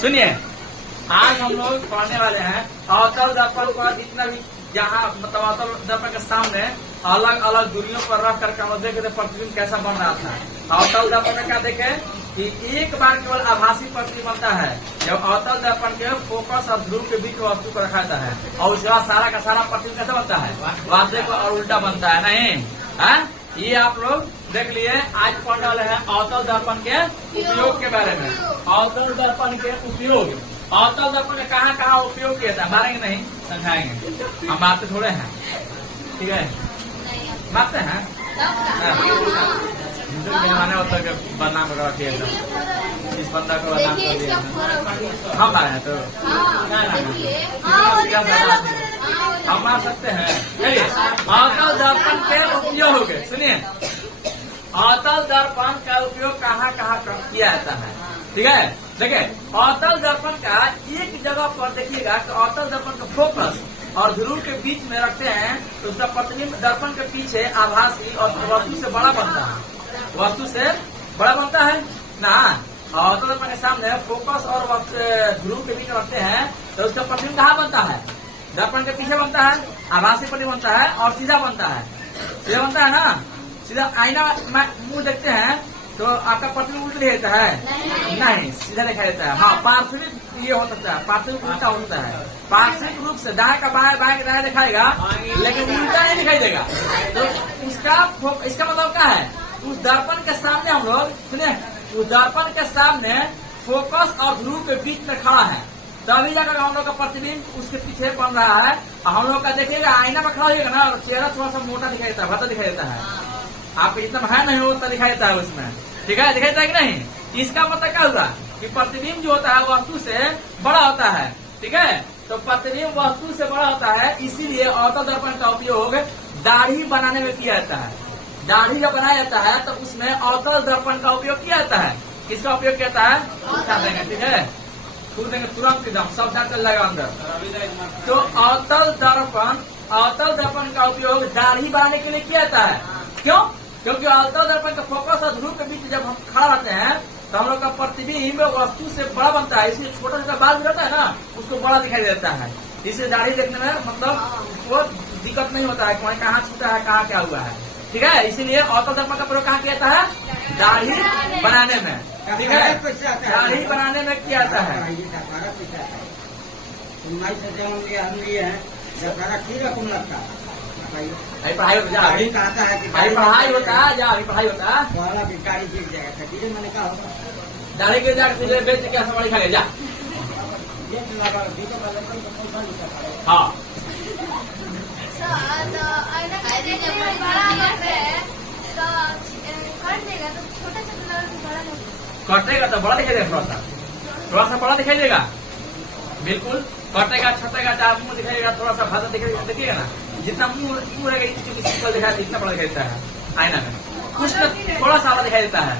सुनिए, आज हम लोग पढ़ने वाले हैं अवतल दर्पण पर जितना भी जहाँ मतलब अवतल दर्पण के सामने अलग अलग दूरियों पर रख करके हम देखे थे प्रतिबिंब कैसा बन रहा था। अवतल दर्पण में क्या देखे कि एक बार केवल आभासी प्रतिबिंब बनता है जब अवतल दर्पण के फोकस और ध्रुव के बीच वस्तु को रखा जाता है, और उसके बाद सारा का सारा प्रतिबिंब कैसा बनता है, वास्तविक और उल्टा बनता है। नहीं है, ये आप लोग देख लिए। आज पढ़ने वाले हैं अवतल दर्पण के उपयोग के बारे में। अवतल दर्पण के उपयोग, अवतल दर्पण में कहाँ कहाँ उपयोग किया था, मारेंगे नहीं, समझाएंगे। हम मारते थोड़े हैं, ठीक है, मारते हैं। मैंने उत्तर के बदनाम कर रखी है, इस बंदा को बदनाम कर दिया हम आए हैं तो हम मार सकते हैं। चलिए, अवतल दर्पण के उपयोग, सुनिए, अवतल दर्पण का उपयोग कहाँ कहाँ किया जाता है, ठीक है। देखिए, अवतल दर्पण का एक जगह पर देखिएगा कि अवतल दर्पण का फोकस और ध्रुव के बीच में रखते हैं तो उसका प्रतिबिंब दर्पण के पीछे आभासी और वस्तु से बड़ा बनता है, वस्तु से बड़ा बनता है ना। अवतल दर्पण के सामने फोकस और ध्रुव के बीच में रखते हैं तो उसका प्रतिबिंब कहाँ बनता है, दर्पण के पीछे बनता है, आभासी प्रतिबिंब बनता है और सीधा बनता है, सीधा बनता है ना। सीधा आईना मुंह देखते हैं तो आपका प्रतिबिंब उल्टा दिखाई देता है, नहीं सीधा दिखाई देता है। हाँ, पार्श्विक ये हो सकता है, पार्श्विक उल्टा हो सकता है। पार्श्विक रूप से दाएं का बाएं, बाएं का दाएं दिखाएगा लेकिन उल्टा नहीं दिखाई देगा। तो इसका मतलब क्या है, उस दर्पण के सामने हम लोग सुने, उस दर्पण के सामने फोकस और ध्रुव के बीच में खड़ा है, तभी जाकर हम लोग का प्रतिबिंब उसके पीछे बन रहा है। हम लोग का देखिएगा आईना में खड़ा होगा ना, चेहरा थोड़ा सा मोटा दिखाई देता है, भद्दा दिखाई देता है, आपको इतना है नहीं होता दिखाई देता है उसमें, ठीक है, दिखाई देता है कि नहीं। इसका मतलब क्या हुआ कि प्रतिबिंब जो होता है वस्तु से बड़ा होता है, ठीक है। तो प्रतिबिंब वस्तु से बड़ा होता है, इसीलिए अवतल दर्पण का उपयोग दाढ़ी बनाने में किया जाता है। दाढ़ी जब बनाया जाता है तो उसमें अवतल दर्पण का उपयोग किया जाता है। किसका उपयोग किया जाता है, ठीक है, छू देंगे तुरंत एकदम सब दांत चल जाएगा अंदर। तो अवतल दर्पण का उपयोग दाढ़ी बनाने के लिए किया जाता है। क्यों? क्योंकि अवतल दर्पण का फोकस और ध्रुव के बीच जब हम खड़ा रहते हैं तो हम लोग का प्रतिबिंब वस्तु से बड़ा बनता है, इसलिए छोटा छोटा बाल भी रहता है ना, उसको बड़ा दिखाई देता है। इसलिए दाढ़ी देखने में मतलब उसको दिक्कत नहीं होता है कि कहाँ छूटा है, कहाँ क्या हुआ है, ठीक है। इसीलिए अवतल दर्पण का प्रयोग कहाँ किया जाता है, दाढ़ी बनाने में, ठीक है, दाढ़ी बनाने में किया जाता है। पढ़ाई होता है, पढ़ाई होता है, पढ़ाई होता है, मैंने कहा दाढ़ी गिर जाकर बेच क्या सवारी खा ले जा। हाँ, कटेगा तो बड़ा दिखाई देगा, थोड़ा सा बड़ा दिखाई देगा, बिल्कुल कटेगा, छटेगा, चाहे मुंह दिखाएगा, थोड़ा सा भाषा दिखाएगा, देखिएगा ना, जितना मुंह रहेगा सिंपल दिखाई इतना बड़ा दिखाई देता है आईना में, कुछ थोड़ा सा दिखाई देता है,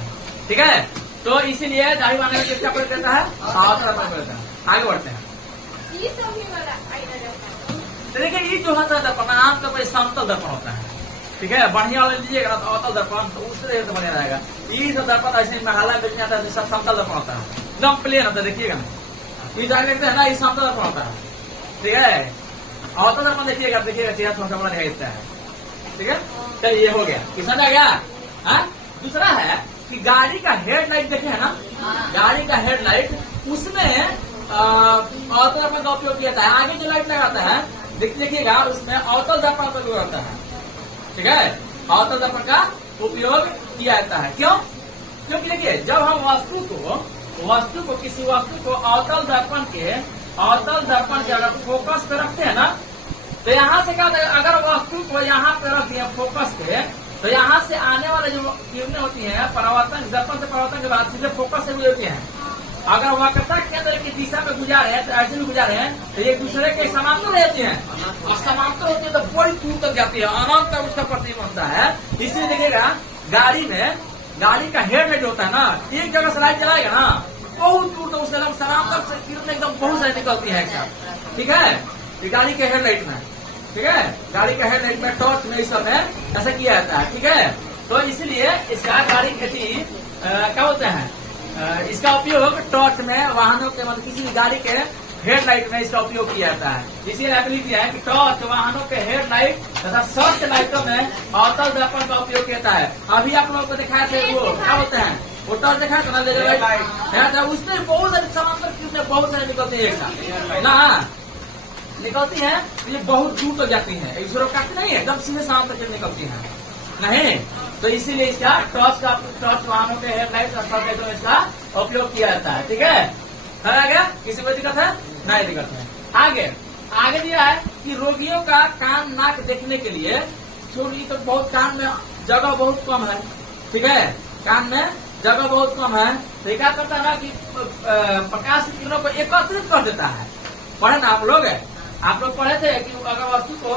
ठीक है। तो इसीलिए दाढ़ी बनाने में किसका प्रयोग करता है, अवतल दर्पण करता है। आगे बढ़ते हैं। तो देखिए, ये जो होता है दर्पण आमतौर पर समतल दर्पण होता है, ठीक है, बढ़िया वाला लीजिएगा ना तो अवतल दर्पण तो उससे बढ़िया रहेगा। ये सब दर्पण ऐसे महाला बेचने आता है, सब समतल दर्पण होता है, एकदम प्लेन होता है, देखिएगा ना, ये जान देखते हैं ना, ये समतल दर्पण होता है, ठीक है। अवतल दर्पण देखिएगा, देखिएगा चेहरा थोड़ा सा बड़ा दिखाई देता है, ठीक है। चलिए, ये हो गया, किसना गया। दूसरा है कि गाड़ी का हेडलाइट देखे है ना, गाड़ी का हेडलाइट, उसमें अवतल दर्पण का उपयोग किया जाता है। आगे जो लाइट लगाता है देखिएगा, उसमें अवतल दर्पण का उपयोग होता है, ठीक है, अवतल दर्पण का उपयोग किया जाता है। क्यों? क्योंकि देखिए, जब हम वस्तु को किसी वस्तु को अवतल दर्पण के अगर फोकस पे रखते हैं ना, तो यहाँ से क्या होता है, अगर वस्तु को यहाँ पे रख दिया फोकस पे, तो यहाँ से आने वाले जो किरणें होती हैं परावर्तन, दर्पण से परावर्तन के बाद सीधे फोकस से गुजरती हैं। अगर वक्रता केंद्र की दिशा में गुजारे हैं तो ऐसे भी गुजारे हैं तो एक दूसरे के समांतर रहती हैं, और समांतर होती है तो बड़ी दूर तक जाती है, अनंत तक उसका प्रतिबिंब बनता है। इसलिए देखिएगा, गाड़ी का हेडलाइट होता है ना, एक जगह से लाइट जलाएगा ना, बहुत दूर तक उसका एकदम समांतर से किरण एकदम बहुत सारी निकलती है एक साथ, ठीक है। ये गाड़ी के हेडलाइट में, ठीक है, गाड़ी का हेडलाइट में, टॉर्च में, इस सब में ऐसा किया जाता है, ठीक है। तो इसलिए इसका गाड़ी खेती क्या होते हैं, इसका उपयोग टॉर्च में, वाहनों के मतलब किसी भी गाड़ी के हेडलाइट में इसका उपयोग किया जाता है। इसीलिए लिख दिया है कि टॉर्च वाहनों के हेडलाइट तथा सर्च लाइटों में अवतल दर्पण का उपयोग किया जाता है। अभी आप लोगों को दिखाया थे वो क्या होते हैं, वो टॉर्च देखा था ना, उसमें बहुत सारे समांतर किरणें बहुत सारी निकलती है एक साथ ना, निकलती है ये बहुत दूर तक जाती है, इसरो काटती नहीं है, एकदम सीधे समांतर किरण निकलती है नहीं। तो इसीलिए इसका टॉर्च वाहनों के हेडलाइट और सर्च लाइटों में इसका उपयोग किया जाता है। ठीक है, आ गया, किसी को दिक्कत है? नहीं दिक्कत है। आगे दिया है कि रोगियों का कान नाक देखने के लिए छोटी तो बहुत कान में जगह बहुत कम है। ठीक है, कान में जगह बहुत कम है, तो क्या करता है ना कि प्रकाश की किरणों को एकत्रित कर देता है। पढ़े ना आप लोग पढ़े थे कि अगर वस्तु को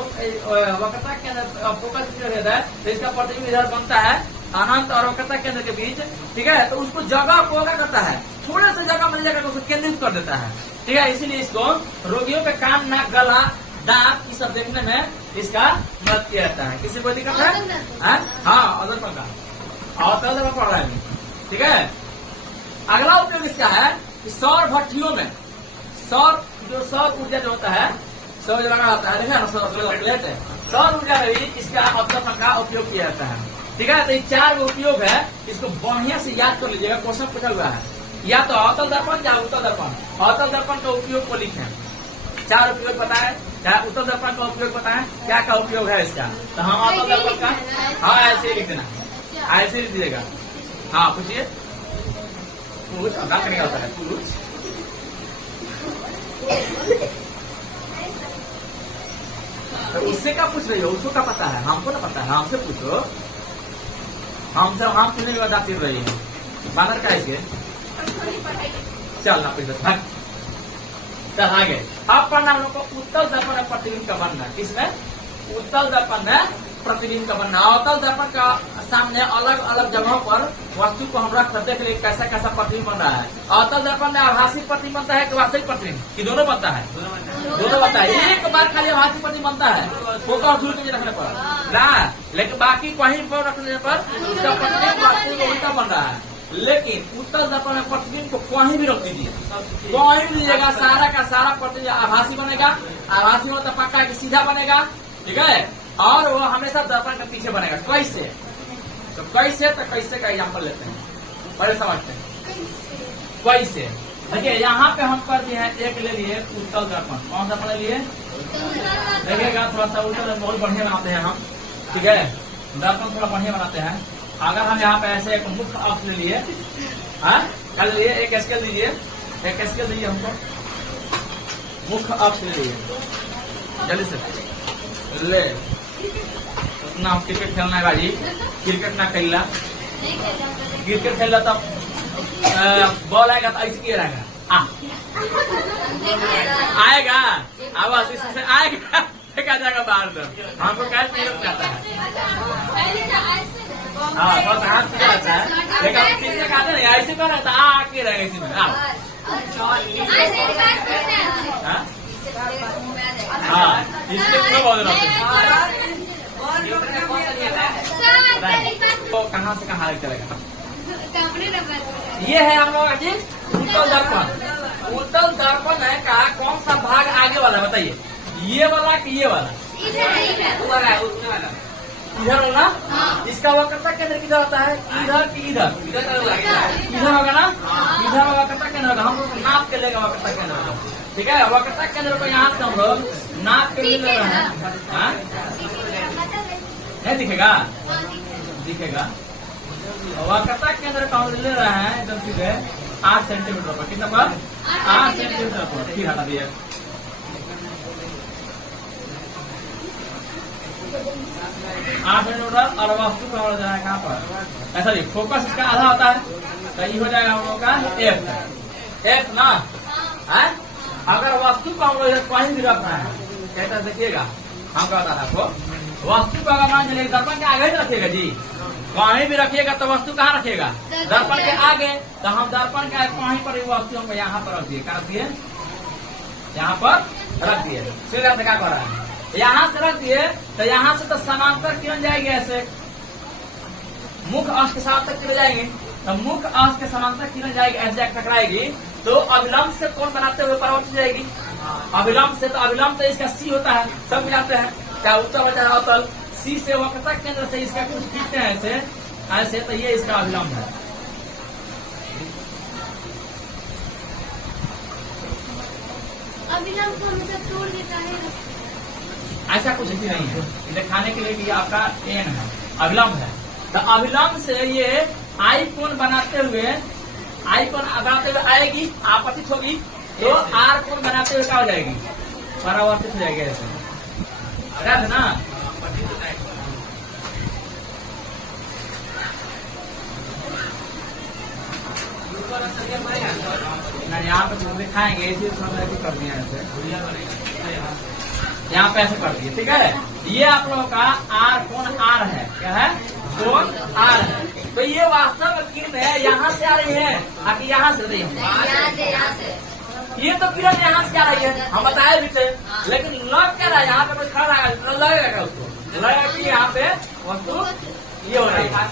वक्रता केंद्र फोकस रहता है तो इसका प्रतिबिंब इधर बनता है अनंत और वक्रता केंद्र के बीच। ठीक है, तो उसको जगह को क्या करता है, थोड़े से जगह मिल जाकर उसको केंद्रित कर देता है। ठीक है, इसीलिए इसको रोगियों के कान नाक गला दांत ये सब देखने में इसका मदद किया जाता है। किसी को दिक्कत है? हाँ, अदर्पण का अवतल दर्पण पढ़ रहा है। ठीक है, अगला उपयोग इसका है कि सौर भट्टियों में सौर ऊर्जा जो होता है, सौर लगा होता है, देखा ना, सौर ऊर्जा में भी इसका अवतल का उपयोग किया जाता है। ठीक है, तो ये 4 उपयोग है, इसको बढ़िया से याद कर लीजिएगा, क्वेश्चन पूछा हुआ है, या तो अवतल दर्पण या उत्तल दर्पण। अवतल दर्पण का उपयोग को लिखें, 4 उपयोग बताए, क्या उत्तल दर्पण का उपयोग बताए, क्या क्या उपयोग है इसका। तो हम अवतल दर्पण का, हाँ ऐसे ही लिख देना, ऐसे लिख दीजिएगा। हाँ पूछिए, पूछ करने का होता है, पूछ तो उससे क्या पूछ रही हो, उसको क्या पता है, हमको ना पता है, हमसे पूछो, हमसे हम पूछने की बात कर रही है, बानर का इसके चल ना पूछ। चल आगे, अब पढ़ना हम लोग को उत्तल दर्पण और प्रतिबिंब का बनना। किसमें? उत्तल दर्पण में प्रतिबिंब का बनना। अवतल दर्पण का सामने अलग अलग जगहों पर वस्तु को हम रख कर देख ले कैसा कैसा प्रतिबिंब बन रहा है। अवतल दर्पण में आभासी प्रतिबिंब बनता है कि वास्तविक प्रतिबिंब, कि दोनों बनता है? दोनों बनता है। एक बार खाली आभासी प्रतिबिंब बनता है फोकस धूल के रखने पर ना, लेकिन बाकी कहीं पर रखने पर उसका प्रतिबिंब वास्तविक उल्टा बन रहा है। लेकिन उत्तल दर्पण में प्रतिबिंब को कहीं भी रख दीजिए, कहीं भी लीजिएगा, सारा का सारा प्रतिबिंब आभासी बनेगा। आभासी हो तो पक्का कि सीधा बनेगा। ठीक है, और वो हमेशा दर्पण के पीछे बनेगा। कैसे? तो कैसे का एग्जाम्पल लेते हैं, पहले समझते हैं कैसे। देखिए यहाँ पे हम कर दिए हैं, एक ले लिए उत्तल दर्पण। कौन सा ले लिए? देखिएगा थोड़ा सा उत्तल बहुत बढ़िया बनाते हैं हम। ठीक है, दर्पण थोड़ा बढ़िया बनाते हैं। अगर हम यहाँ पे ऐसे एक मुख्य अक्ष ले लिए, कर लिए, एक स्केल दीजिए, एक स्केल दीजिए हमको, मुख्य अक्ष ले लिए, जल्दी से ले। ना हम क्रिकेट खेलना है भाई, क्रिकेट ना खेलना, क्रिकेट खेलना तब बॉल आएगा तो ऐसे किया रहेगा, आएगा आवाज इससे आएगा, फेंका जाएगा बाहर तक। हमको कैच नहीं रख जाता है, हाँ बस हाथ सीधा रहता है, लेकिन हम कितने खाते नहीं ऐसे कर रहता है, आके रहेगा इसी में। हाँ इसके पूरा बहुत रहते हैं, तो कहाँ से कहाँ चलेगा। ये है हम लोग जी उत्तल दर्पण। उत्तल दर्पण है का कौन सा भाग आगे वाला बताइए, ये वाला कि ये वाला? इधर होना। इसका वक्रता केंद्र किधर होता है? इधर की इधर? इधर होगा ना, इधर वक्रता केंद्र होगा। हम लोग नाप के लेगा वक्रता केंद्र। ठीक है, वक्रता केंद्र को यहाँ से हम लोग नाप के लिए ले रहे हैं। नहीं दिखेगा? दिखेगा। वक्रता केंद्र का हम ले रहे हैं एकदम सीधे 8 सेंटीमीटर पर। कितना पर? 8 सेंटीमीटर पर। ठीक हटा दिया। 8 सेंटीमीटर और वस्तु का हो जाएगा कहाँ पर? ऐसा नहीं, फोकस इसका आधा होता है, तो ये हो जाएगा हम लोग का F ना है। अगर वस्तु को हम लोग कहीं भी रखना है, कैसा देखिएगा, हम क्या बता रहे आपको, वस्तु को अगर मान चलिए दर्पण के आगे ही रखिएगा जी, कहीं भी रखिएगा तो वस्तु कहाँ रखिएगा? दर्पण के आगे। तो हम दर्पण के कहीं पर वस्तु हमको यहाँ पर रख दिए, क्या रख दिए? यहाँ पर रख दिए। फिर क्या कर रहा है, यहाँ से रख दिए तो यहाँ से तो समांतर किरण जाएगी ऐसे, मुख अंश के साथ तक किरण जाएंगे, तो मुख अंश के समांतर किरण जाएगी, ऐसे जाकर टकराएगी, तो अभिलंब से कोण बनाते हुए परावर्तित जाएगी। अभिलंब से, तो अभिलंब तो इसका सी होता है, सब मिलाते हैं, क्या उत्तल चाहे अवतल, सी से वक्रता केंद्र से इसका कुछ खींचते हैं ऐसे ऐसे, तो ये इसका अभिलंब है। अभिलंब को हमेशा तोड़ देता है, ऐसा कुछ भी नहीं है, दिखाने के लिए कि आपका एन है, अभिलंब है। तो अभिलंब से ये आई कोण बनाते हुए, आई कोण बनाते हुए आएगी, आपतित होगी, तो आर कोण बनाते हुए क्या हो जाएगी, परावर्तित हो जाएगी ऐसे, है ना। यहाँ पे दिखाएंगे, इसी समय भी कर दिया ऐसे, यहाँ पे ऐसे कर दिए, ठीक है। ये आप लोगों का आर कोण आर है, क्या है, कोण आर है। तो ये वास्तव में किरण है, यहाँ से आ रही है, आखिर यहाँ से रही है, यहाँ से ये तो किरण यहाँ से आ रही है, हम बताए भी थे, लेकिन लग क्या रहा है, यहाँ पे कोई खड़ा है, लगेगा उसको, लगेगा कि यहाँ पे वस्तु ये हो रही है,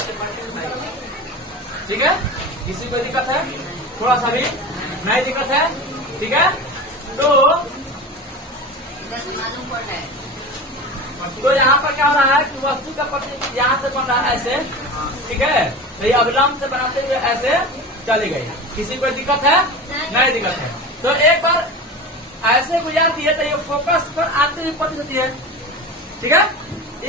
ठीक है। किसी को दिक्कत है, थोड़ा सा भी नहीं दिक्कत है, ठीक है। तो यहाँ पर क्या हो रहा है कि वस्तु का प्रति यहाँ से बन रहा है ऐसे, ठीक है। तो ये अभिलंब से बनाते हुए ऐसे चली गई, किसी को दिक्कत है, नहीं दिक्कत है। तो एक बार ऐसे गुजार दिए तो ये फोकस पर आते हुए प्रतीत होती है, ठीक है।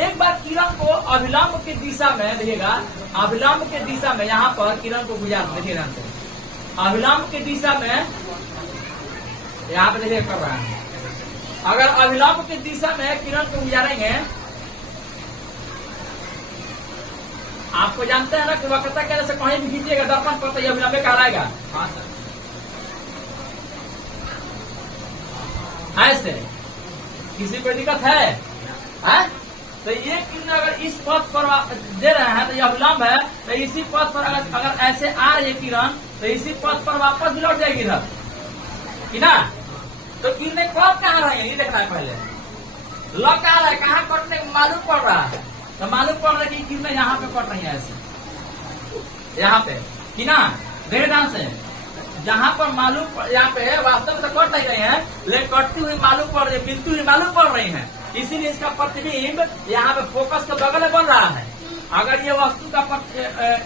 एक बार किरण को अभिलंब की दिशा में देखिएगा, अभिलंब के दिशा में यहाँ पर किरण को गुजार देखिए, अभिलंब की दिशा में यहाँ पे देखिए कर रहा है। अगर अभिलंब की दिशा में किरण को गुजारेंगे, आपको जानते हैं ना कि वक्रता केंद्र से कहीं भी खींचिएगा दर्पण पर, तो ये अभिलंब कहलाएगा। ऐसे किसी को दिक्कत है? तो ये किरण अगर इस पथ पर दे रहे हैं तो ये अभिलंब है, तो इसी पथ पर अगर ऐसे आ रही है किरण, तो इसी पथ पर वापस भी लौट जाएगी इधर, कि ना। तो किरणें कब कहाँ रहेंगे ये देखना है पहले, लग कहाँ रहा है, कहाँ कटने मालूम पड़ रहा है, तो मालूम पड़ रहा है कि किरणें यहाँ पे कट रही है ऐसे, यहाँ पे, कि ना। देख ध्यान से, जहाँ पर मालूम यहाँ पे वास्तव में तो कट नहीं रही है, लेकिन कटती हुई मालूम पड़ रही है, मिलती हुई मालूम पड़ रही है, इसीलिए इसका प्रतिबिंब यहाँ पे फोकस के बगल में बन रहा है। अगर ये वस्तु का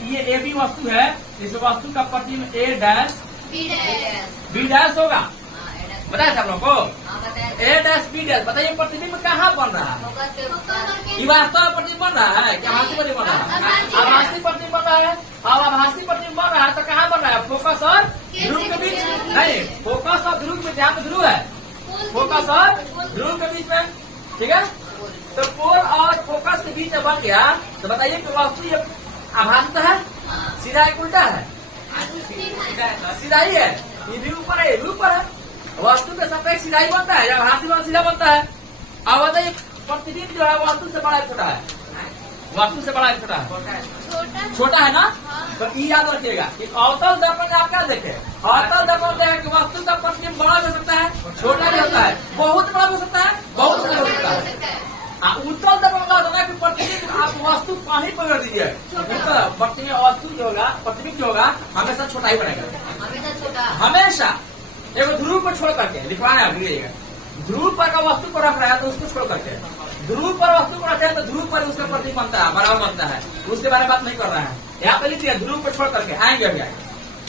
ये ए बी वस्तु है, इस वस्तु का प्रतिबिंब ए डैश बी डैश होगा, बताया था आप लोगों को, ए डैश बी डैश। बताइए प्रतिबिंब कहाँ बन रहा है, ये वास्तव में प्रतिबिंब बन रहा है क्या, आभासी प्रतिबिंब बन रहा है, आभासी प्रतिबिंब बन रहा है। अब आभासी प्रतिबिंब बन रहा है तो कहाँ बन रहा है, फोकस और ध्रुव के बीच, नहीं, फोकस और ध्रुव में, ध्यान में ध्रुव है, फोकस और ध्रुव के बीच में, ठीक है। तो पोल और फोकस के बीच में बन गया, तो बताइए कि वस्तु ये आभासी है, सीधा एक उल्टा है, सीधा ही है, ये भी ऊपर है, ये भी ऊपर है, वस्तु के सापेक्ष सीधा ही बनता है, या आभासी में सीधा बनता है। अब बताइए प्रतिबिंब जो है वस्तु से बड़ा है छोटा है, वस्तु से बड़ा है छोटा है, छोटा है ना। तो ये याद रखिएगा कि अवतल दर्पण आप क्या देखे, अवतल दर्पण देखा कि वस्तु का प्रतिबिंब बड़ा भी हो सकता है, छोटा भी होता है, बहुत बड़ा हो सकता है, बहुत छोटा हो सकता है। उत्तल दर्पण का होता है कि प्रतिबिंब आप वस्तु कहीं पर कर दीजिए, प्रतिबिंब वस्तु जो होगा, प्रतिबिंब जो होगा हमेशा छोटा ही बनेगा, हमेशा। एक ध्रुव को छोड़ करके लिखवाना है, ध्रुव पर का वस्तु को रख रहा है तो उसको छोड़ करके, ध्रुव पर वस्तु को रखे तो ध्रुव पर उसका प्रतिबिंब बनता है, बराबर बनता है, उसके बारे में बात नहीं कर रहा है। यहाँ पे लिख दिया ध्रुव को छोड़ करके, आएंगे अभी आगे,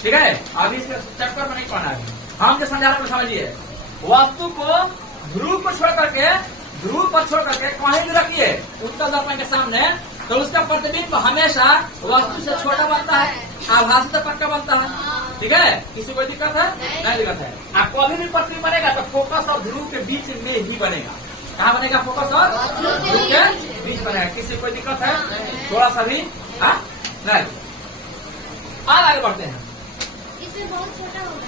ठीक है। अभी इसके चक्कर में नहीं पढ़ना है, हम जो समझा रहे हैं समझिए, वस्तु को ध्रुव को छोड़ करके, ध्रुव पर छोड़ करके कहीं भी रखिए उत्तल दर्पण के सामने, तो उसका प्रतिबिंब हमेशा वस्तु से छोटा बनता है, आभासी दर्पण का बनता है, ठीक है। किसी को दिक्कत है, नहीं दिक्कत है। आपको अभी भी प्रतिबिंब बनेगा तो फोकस और ध्रुव के बीच में ही बनेगा, कहाँ बनेगा, फोकस और ध्रुव के बीच बनेगा। किसी को दिक्कत है, थोड़ा सा भी नहीं। और आगे बढ़ते हैं, इसमें बहुत छोटा होगा,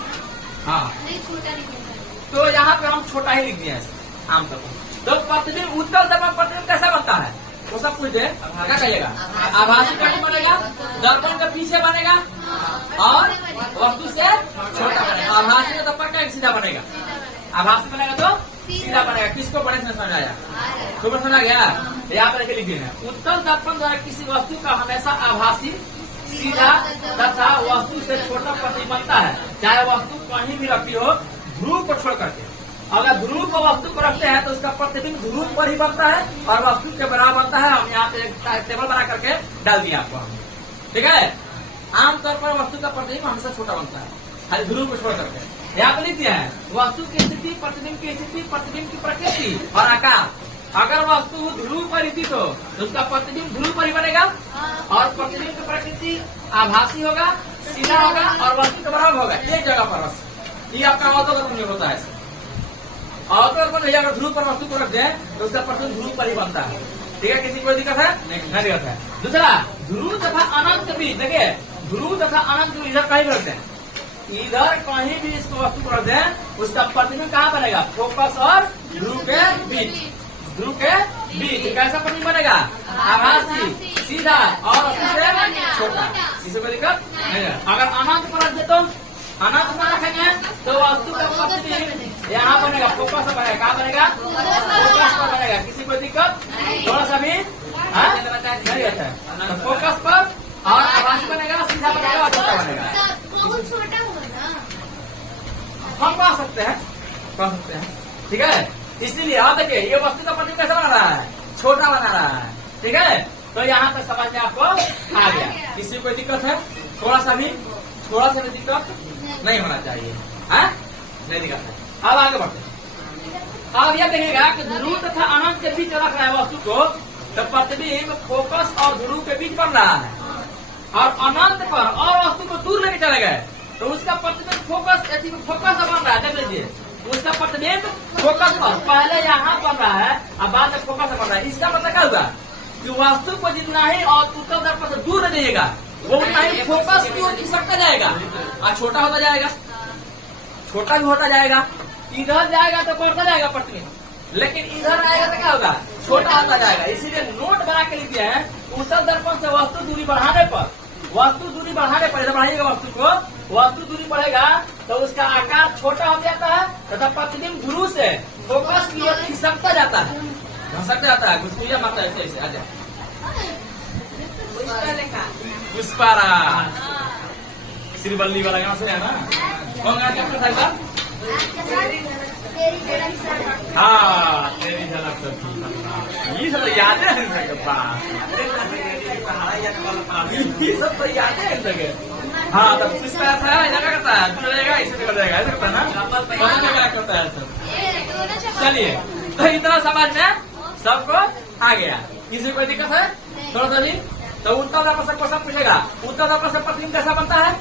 हाँ, नहीं छोटा लिखेगा, तो यहाँ पे हम छोटा ही लिख दिया है आमतौर पर। तो प्रतिबिंब उत्तल दर्पण प्रतिबिंब कैसा बनता है, वो सब कुछ है, क्या कहिएगा, आभासी प्रतिबिंब बनेगा, दर्पण के पीछे बनेगा और वस्तु से छोटा बनेगा। आभासी में दर्पण का एक सीधा बनेगा, आभासी बनेगा तो सीधा बनेगा। किसको बड़े समझ आया, तो समझ आ गया। यहाँ पर लिखे हैं, उत्तल दर्पण द्वारा किसी वस्तु का हमेशा आभासी, सीधा तथा वस्तु से छोटा प्रतिबिंब बनता है, चाहे वस्तु कहीं भी रखी हो, ध्रुव को छोड़ करके। अगर ध्रुव को वस्तु को रखते हैं तो उसका प्रतिबिंब ध्रुव पर ही बनता है और वस्तु के बराबर बनता है। हम यहाँ पे एक टेबल बना करके डाल दिया आपको हमने, ठीक है। आमतौर पर वस्तु का प्रतिबिंब हमेशा छोटा बनता है, खाली ध्रुव को छोड़ करके। यहाँ पे लिख दिया है, वस्तु की स्थिति, प्रतिबिंब की स्थिति, प्रतिबिंब की प्रकृति और आकार। अगर वस्तु ध्रुव पर स्थित हो तो उसका प्रतिबिंब ध्रुव पर ही बनेगा और प्रतिबिंब की प्रकृति आभासी होगा, सीधा होगा और वस्तु के बराबर होगा, एक जगह पर बस। ये आपका अवतरण होता है। अवतरण पर अगर ध्रुव पर वस्तु को रख दे तो उसका प्रतिबिंब ध्रुव पर ही बनता है, ठीक है। किसी को दिक्कत है? नहीं दिक्कत है। दूसरा, ध्रुव तथा अनंत बीज, देखिए ध्रुव तथा अनंत बीज इधर कहीं भी रखते हैं, इधर कहीं भी इसको वस्तु को रख दे, उसका प्रतिबिंब कहाँ बनेगा? फोकस और ध्रुव के बीच, ध्रुव के बीच कैसा प्रतिबिंब बनेगा? आभासी, सीधा और उससे छोटा। किसी को दिक्कत नहीं है। अगर अनंत पर रख दे तो अनंत पर रखेंगे तो वस्तु का प्रतिबिंब यहाँ बनेगा, फोकस पर बनेगा, कहाँ बनेगा? फोकस पर बनेगा। किसी को दिक्कत? थोड़ा सा भी नहीं रहता है। तो फोकस पर और आभासी बनेगा, सीधा बनेगा और छोटा बनेगा। बहुत छोटा होगा ना, हम पा सकते हैं, ठीक है। इसीलिए आप देखिए ये वस्तु का प्रतिबिंब कैसा बना रहा है? छोटा बना रहा है, ठीक है। तो यहाँ तक समझ में आपको आ गया। किसी को दिक्कत है? थोड़ा सा भी दिक्कत नहीं होना चाहिए, है? नहीं दिक्कत है। अब आगे बढ़ते हैं। अब यह देखिएगा कि ध्रुव तथा अनंत के बीच रख रहा है वस्तु को, तो प्रतिबिंब फोकस और ध्रुव के बीच बन रहा है। और अनंत पर और वस्तु को दूर लेके चले गए तो उसका प्रतिबिंब फोकस बन रहा है। देख लीजिए, उसका प्रतिबिंब फोकस पर पहले यहाँ बन रहा है और बाद में फोकस बन रहा है। इसका मतलब क्या होगा कि वस्तु को जितना ही और उत्तल दर्पण से दूर जाइएगा वो उतना ही फोकस की ओर खिसकता जाएगा और छोटा होता जाएगा, छोटा भी होता जाएगा। इधर जाएगा तो बढ़ता जाएगा प्रतिबिंब, लेकिन इधर आएगा तो क्या होगा? छोटा होता जाएगा। इसीलिए नोट बना के लिखे हैं, उत्तल दर्पण से वस्तु दूरी बढ़ाने पर इधर बढ़ाइएगा वस्तु को, वस्तु दूरी बढ़ेगा तो उसका आकार छोटा हो जाता है तथा प्रतिबिंब ध्रुव से फोकस की ओर खिसकता जाता है, घसकता जाता है। घुसकुलिया माता ऐसे ऐसे आ जाए। पुष्पाराज श्रीवल्ली वाला यहाँ से है ना? कौन गा क्या था? हाँ, तेरी झलक तो थी। ये सब यादें हैं इनके पास, ये सब तो यादें हैं इनके। हाँ, तब पुष्पा ऐसा है, क्या करता है? दूर रहेगा, इसे कर जाएगा, ऐसा करता है ना? क्या करता है सब? चलिए, तो इतना समझ में सबको आ गया। किसी कोई दिक्कत है? थोड़ा सा भी तो उत्तल दर्पण से क्वेश्चन पूछेगा, उत्तल दर्पण से प्रतिबिंब कैसा बनता है?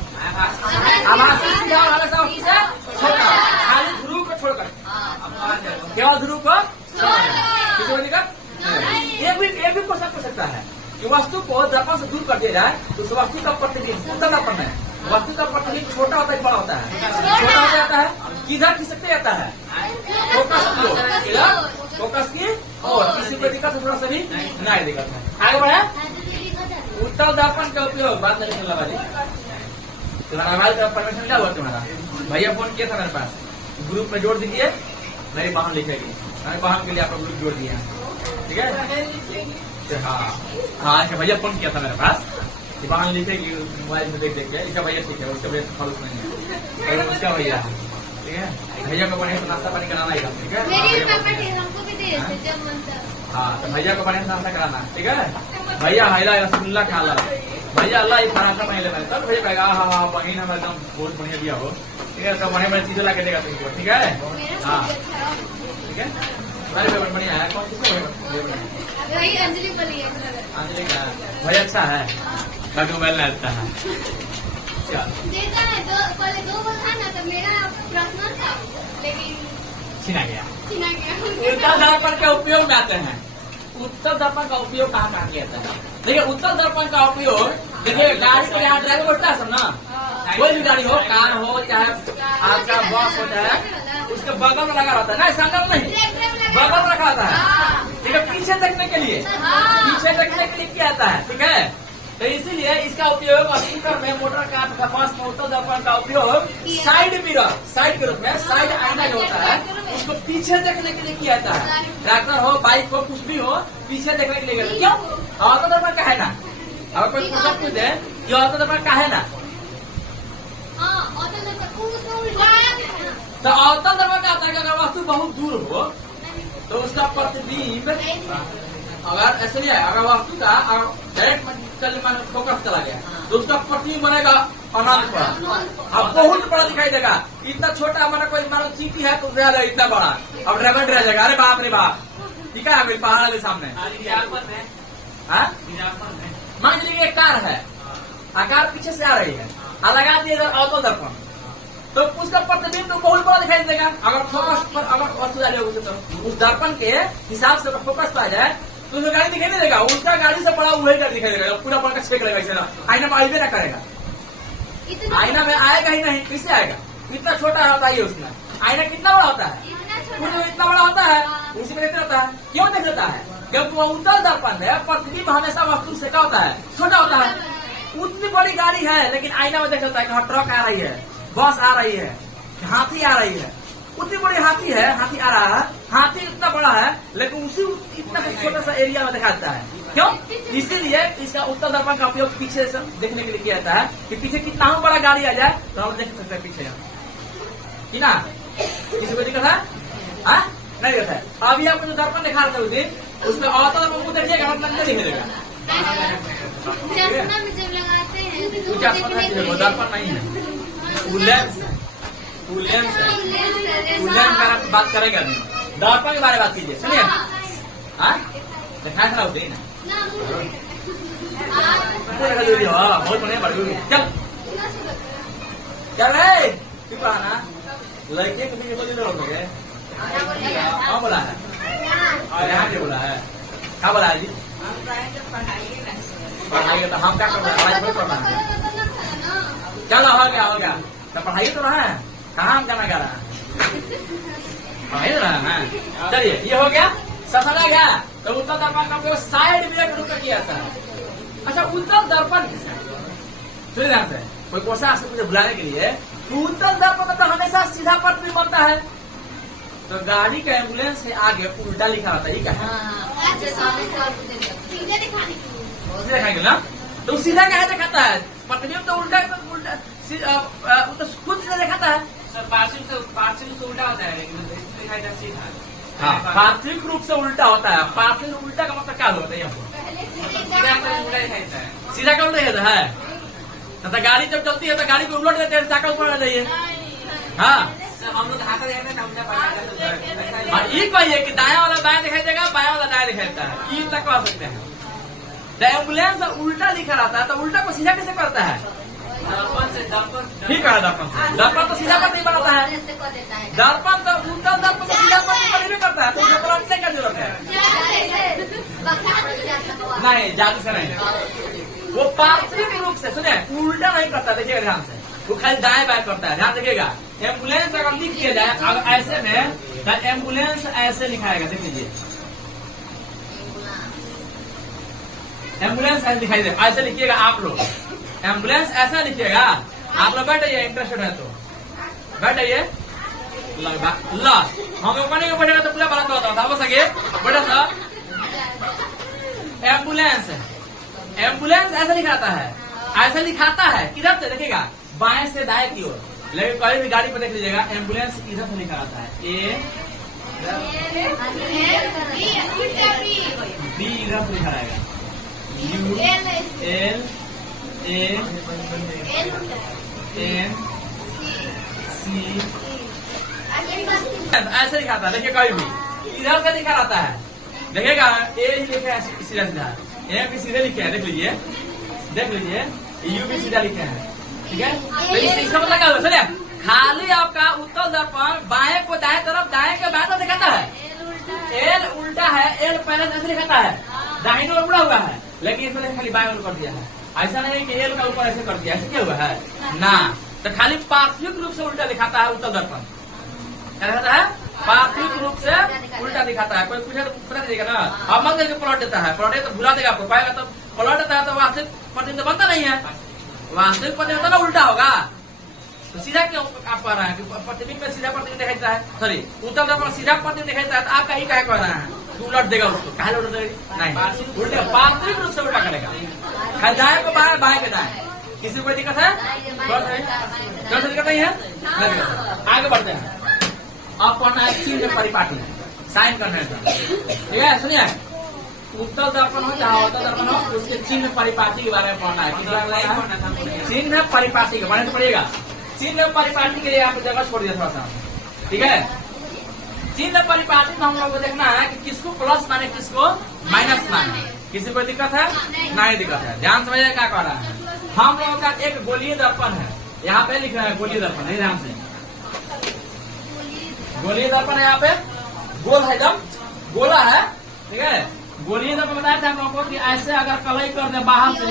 आभासी, सीधा और हमेशा उससे छोटा, खाली ध्रुव को छोड़कर, केवल ध्रुव को किसी को दिक्कत? एक भी क्वेश्चन पूछ सकता है कि वस्तु को दर्पण से दूर कर दिया जाए तो उस वस्तु का प्रतिबिंब उत्तल दर्पण में वस्तु का प्रतिबिंब छोटा होता है, बड़ा होता है? छोटा हो जाता है, किधर खिसकते जाता है? फोकस की ओर, फोकस की और किसी को दिक्कत है? थोड़ा सा भी नहीं दिक्कत है। आगे बढ़े। उत्तल दर्पण का उपयोग बात नहीं सुन लगा तुम्हारा भाई का परमिशन क्या हुआ? तुम्हारा भैया फोन किया था मेरे पास, ग्रुप में जोड़ दीजिए, मेरी बहन लिखेगी, मेरी बहन के लिए आपका ग्रुप जोड़ दिया, ठीक है। हाँ, इसका भैया फोन किया था मेरे पास, बहन लिखेगी मोबाइल में देख देख के। इसका भैया ठीक है, उसका भैया फालतू नहीं है, उसका भैया ठीक है। भैया को बढ़िया से नाश्ता पानी कराना है, ठीक है। हाँ, तो भैया को बढ़िया से नाश्ता कराना, ठीक है। भैया हाइला रसगुल्ला खा ला, भैया अल्लाह ये पराठा पहले पहले, तब भैया कहेगा हाँ बहन हमें एकदम बहुत बढ़िया दिया हो, ठीक है। तो बढ़िया चीजें ला के देगा तुमको, ठीक है। हाँ, ठीक है। हमारे बढ़िया है। कौन सी अंजलि का भैया अच्छा है, बाकी मोबाइल नहीं आता है, देता है। पहले 2 बार था ना, तब मेरा पर्सनल था, लेकिन छिना गया। उत्तल दर्पण का उपयोग में आते हैं। उत्तल दर्पण का उपयोग कहाँ किया जाता है? देखिए, उत्तल दर्पण का उपयोग, देखिए गाड़ी के यहाँ ड्राइवर बैठता है सब ना, कोई भी गाड़ी हो, कार हो चाहे आपका बस हो चाहे, उसके बगल में लगा रहता है ना, संगल नहीं, बगल में रखा रहता है, ठीक है। पीछे देखने के लिए, पीछे देखने के लिए किया जाता है, ठीक है। तो इसीलिए इसका उपयोग स्कूटर में, मोटर कार का बस में उत्तल दर्पण का उपयोग साइड मिरर, साइड के रूप में, साइड आईना जो होता है उसको पीछे देखने के लिए किया जाता है। ट्रैक्टर हो, बाइक हो, कुछ भी हो, पीछे देखने के लिए किया। क्यों अवतल दर्पण का है ना? अगर कोई पूछ दे कि अवतल दर्पण का है ना, तो अवतल दर्पण का होता है कि अगर वस्तु बहुत दूर हो तो उसका प्रतिबिंब अगर ऐसे नहीं है, अगर वस्तु का डायरेक्ट फोकस चला गया तो उसका प्रतिबिंब बनेगा अनंत बड़ा। अब बहुत बड़ा दिखाई देगा। इतना छोटा हमारा कोई मानो चींटी है तो इतना बड़ा, अब ड्रैगन रह जाएगा। अरे बाप रे बाप, ठीक है अभी पहाड़ के सामने मान लीजिए एक कार है, कार पीछे से आ रही है, लगा दिए अवतल दर्पण, तो उसका प्रतिबिंब तो बहुत बड़ा दिखाई देगा। अगर फोकस पर अगर वस्तु डाली होगी तो उस दर्पण के हिसाब से फोकस पाया जाए तो उसमें गाड़ी दिखाई नहीं देगा, उसका गाड़ी से बड़ा वही गाड़ी दिखाई देगा, पूरा बड़ा छेक रहेगा। इसे आईना में आईबे ना करेगा, आईना में आएगा ही नहीं, किससे आएगा? इतना छोटा होता है उसमें। आईना कितना बड़ा होता है? इतना बड़ा होता है, उसी में देखते रहता है। क्यों देख लेता है? क्योंकि वो उत्तल दर्पण है, प्रतिबिंब हमेशा वस्तु से क्या होता है? छोटा होता है। उतनी बड़ी गाड़ी है लेकिन आईना में देख लेता है कि ट्रक आ रही है, बस आ रही है, हाथी आ रही है, उतनी बड़ी हाथी है, हाथी आ रहा है, हाथी इतना बड़ा है लेकिन उसी इतना छोटा सा एरिया में दिखाता है। क्यों? इसीलिए इसका उत्तल दर्पण का उपयोग पीछे से देखने के लिए किया जाता है कि पीछे कितना बड़ा गाड़ी आ जाए तो हम देख सकते हैं पीछे कि ना। किसी को दिक्कत है? नहीं दिक्कत है। अभी आपको जो दर्पण दिखा रहे थे उस दिन, उसमें अवतल दर्पण देखिएगा, मतलब नहीं दिखेगा। दर्पण नहीं है, लेंस का बात करेगा नहीं, दर्पण के बारे में बात कीजिए। सुनिए दिखाया होते ही ना, बहुत बढ़िया बढ़ गई। चल चल रहे ना लड़के को भी हो गए। हाँ बोला है, और यहाँ क्या बोला है? क्या बोला है जी? पढ़ाई तो हम क्या कर रहे हैं? पढ़ना है। चलो हो गया तो पढ़ाई तो रहा है, कहाँ हम जाना जा रहा है? पढ़ाई तो रहा है। चलिए ये हो गया, सफल आ गया। तो उत्तल दर्पण का उपयोग साइड मिरर के रूप में किया जाता है। अच्छा उत्तल दर्पण सुनिए ध्यान से, कोई क्वेश्चन आपसे मुझे बुलाने के लिए, उत्तल दर्पण तो हमेशा सीधा प्रतिबिंब बनता है, तो गाड़ी का एम्बुलेंस से आगे उल्टा लिखा होता है, ये क्या है? सीधे दिखाएंगे ना, तो सीधा क्या दिखाता है? प्रतिबिंब तो उल्टा तो खुद सीधा दिखाता है। पार्श्विक से उल्टा होता है, दिखाई देता सीधा। हाँ, पार्श्विक रूप से उल्टा होता है। पार्श्विक उल्टा का मतलब क्या होता है? सीधा का उल्टा है। तो गाड़ी जब चलती है तो गाड़ी को उलट देते हैं, चाका ऊपर आ जाइए। हाँ हम लोग हाथ देते हैं, और ये कहिए कि दाया वाला बाएं दिखाई देगा, बाया वाला दाया दिखाई देता है, ये तक कह सकते हैं। एम्बुलेंस उल्टा लिखा रहता है तो उल्टा को सीधा कैसे करता है? ठीक है, दर्पण तो सीधा पर नहीं बनाता है, दर्पण तो उल्टा दर्पण तो सीधा पर नहीं करता है, तो उसको पलटने का जरूरत है। नहीं, जादू से नहीं, वो पार्श्विक रूप से सुने उल्टा नहीं करता। देखिएगा ध्यान से, वो खाली दाएं बाएं करता है। ध्यान देखिएगा, एम्बुलेंस अगर लिख दिया जाए अगर ऐसे में, तो एम्बुलेंस ऐसे लिखाएगा। देख लीजिए, एम्बुलेंस ऐसे दिखाई दे, ऐसे लिखिएगा आप लोग, एम्बुलेंस ऐसा लिखिएगा। आप लोग बैठिए, इंटरेस्टेड है तो बैठिए। ला हम लोग बने बैठेगा तो पूरा बात होता था, बस आगे बैठा था। एम्बुलेंस, एम्बुलेंस ऐसा लिखाता है, ऐसा लिखाता है। किधर से देखिएगा? बाएं से दाएं की ओर। लेकिन कहीं भी गाड़ी पर देख लीजिएगा, एम्बुलेंस इधर से लिखा आता है, ए बी इधर से लिखा रहेगा, U L A N C, ऐसे लिखा था। देखिए कहीं भी इधर से लिखा रहता है, देखिएगा ए ही लिखा है सीधा सीधा, ए भी सीधे लिखे हैं। देख लीजिए, देख लीजिए, यू भी सीधा लिखे हैं। ठीक है, तो इसका मतलब क्या होगा? सुनिए, खाली आपका उत्तल दर्पण बाएं को दाएं तरफ, दाएं के बाएं तरफ दिखाता है। एल उल्टा है, एल पहले ऐसे दिखाता है, दाहिनी ओर मुड़ा हुआ है, लेकिन इसमें खाली बाएं ओर कर दिया है। ऐसा नहीं है कि एल का ऊपर ऐसे कर दिया, ऐसे क्या हुआ है ना, तो खाली पार्श्विक रूप से उल्टा दिखाता है उत्तल दर्पण। क्या दिखाता है? पार्श्विक रूप से उल्टा दिखाता है। कोई पूछे तो पूछा दीजिएगा ना, अब मत देखिए पलट देता है, पलटे तो भुला देगा आपको, पाएगा तो पलट देता है तो वास्तविक प्रतिबिंब बनता नहीं है। वास्तविक प्रतिबिंब तो ना उल्टा होगा, तो सीधा क्यों आप कह रहे हैं कि प्रतिबिंब में सीधा प्रतिबिंब दिखाता है, सॉरी उत्तल दर्पण सीधा प्रतिबिंब दिखाता है, तो आप कहीं क्या कह रहे हैं उलट देगा उसको, कहा उलट देगा नहीं, उल्टे पार्थिव रूप से उल्टा करेगा, खजाए को बाहर बाएं के दाएं। किसी को कोई दिक्कत है? दिक्कत नहीं है। आगे बढ़ते हैं। अब पढ़ना है चिन्ह परिपाटी, साइन करने का, ठीक है। सुनिए, उत्तल दर्पण हो चाहे अवतल दर्पण हो, उसके चिन्ह परिपाटी के बारे में पढ़ना है। चिन्ह परिपाटी के बारे में पढ़िएगा। चिन्ह परिपाटी के लिए आपको जगह छोड़ दिया थोड़ा सा, ठीक है। चिन्ह परिपाटी में हम लोग को देखना है कि किसको प्लस माने किसको माइनस माने। किसी को दिक्कत है? नहीं दिक्कत है। ध्यान समझिए क्या कह रहा है। हम लोगों का एक गोलीय दर्पण है, यहाँ पे लिख रहा है गोलीय दर्पण है, ध्यान से। गोलीय दर्पण है, यहाँ पे गोल है, एकदम गोला है, ठीक है। गोलीय दर्पण बताया था हम लोगों को कि ऐसे अगर कलई कर दे बाहर से,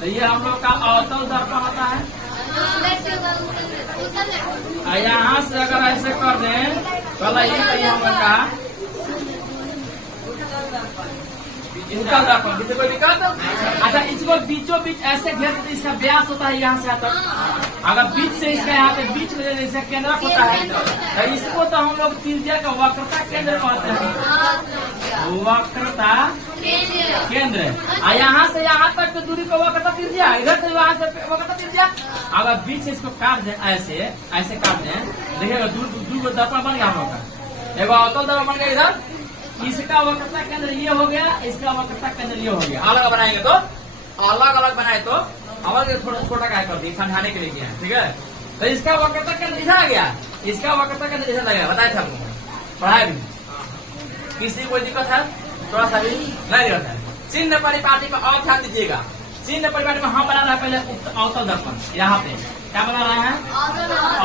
तो ये हम लोग का अवतल दर्पण होता है। यहाँ से अगर ऐसे कर दें कलई, तो ये हम लोग का उत्तल दर्पण। किसी कोई दिक्कत? अच्छा, इसको बीचों बीच ऐसे घेर तो इसका व्यास होता है यहाँ से यहाँ तक। अगर बीच से इसका यहाँ पे बीच में जैसे केंद्रक होता है, तो इसको तो हम लोग त्रिज्या का वक्रता केंद्र कहते हैं, वक्रता केंद्र। और यहाँ से यहाँ तक की दूरी को वक्रता त्रिज्या, इधर से वहाँ से वक्रता त्रिज्या। अगर बीच से इसको काट दें, ऐसे ऐसे काट दें, देखिएगा दूर दर्पण बन गया हम लोग का। एगो अवतल दर्पण बन गया, इधर इसका वक्रता केंद्र ये हो गया, इसका वक्रता केंद्र ये हो गया। अलग बनाएंगे तो अलग अलग बनाए तो अलग थोड़ा छोटा क्या कर दिए, समझाने के लिए किया है, ठीक है। तो इसका वक्रता केंद्र इधर आ गया, इसका वक्रता केंद्र इधर आ गया, बताया था आपको, पढ़ाया भी। किसी कोई दिक्कत है? थोड़ा सा भी नहीं दिक्कत है। चिन्ह परिपाटी में और ध्यान दीजिएगा। चिन्ह परिपाटी में हम बना रहे हैं पहले अवतल दर्पण, यहाँ पे क्या बना रहे हैं?